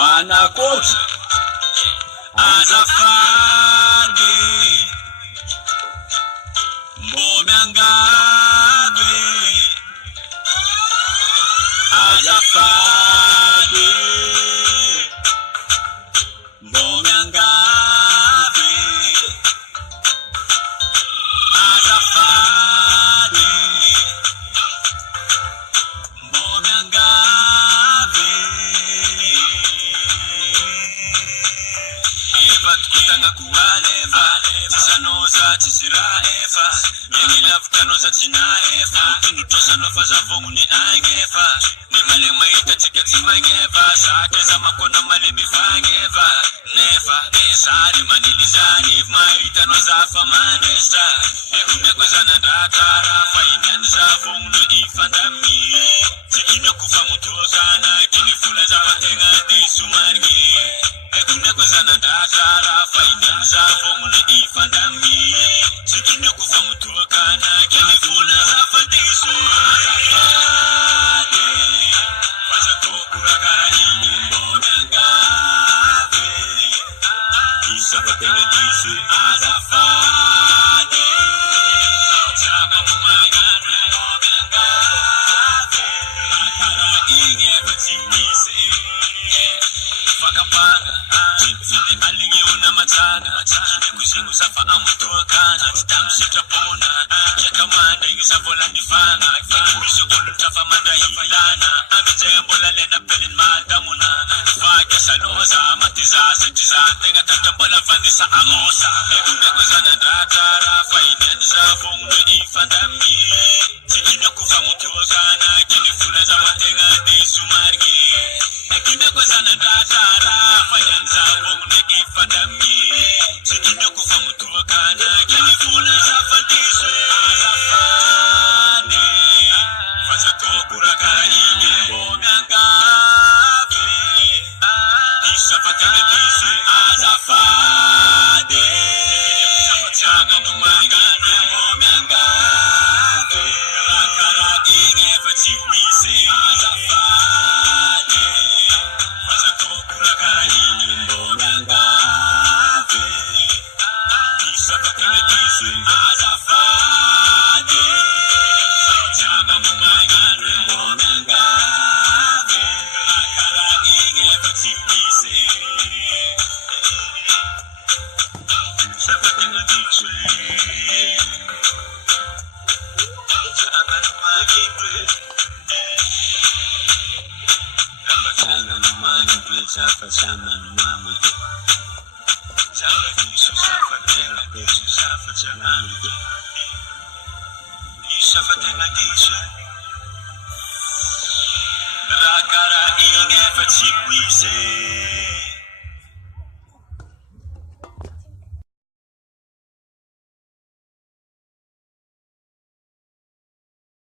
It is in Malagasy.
Manakory azafady mbô miangavy azafady mbô miangavy azafady mbô miangavy efa tokotana kualeva tisanoza tisira efa yenilavutanoza tina efa tinutosanofa zavonguni angefa nimalemaita tikatimangeva sakeza makona malemivangeva nefa esari manilizani maitanozafa manesta ekundekwezana ndatara fainani zavonguni ifandami tikinokufa mutozana kinifuna zavatenga disumargi ekundekwezana ndatara fainani zavonguni ifandami tikinokufa mutokana kinifuna zavadisu azafade fazatokurakaini mbomengave isavatenge disu azafade chakamumagane mbomengave akara ingevachiwise fakapanga chitsinde alingeona matana ekusingu safa amutokana chitamsitapona chakamanda ingisavola ndifana imisokolo tafa manda ilana amijembola lena pelin madamuna fakesanoza matizase tizatenga tatambola vandisa amosa ekundekwezana ndatara fainaniza vongwe ifandami tikinokufa mutozana kinifuna zavatenga disumargi ekundekwezana ndatara fainaniza vongwe ifandami tikinokufa mutokana kinifuna zavadisu azafane fazatokurakaini mbomengave isavatenge disu azafade chakamumagane mbomengave akara ingevachiwise azafade fazatokurakaini mbomengave isavatenge disu azafade chakamumagane mbomengave akara ingevachiwise isavatenge disu Rakara ingevachiwise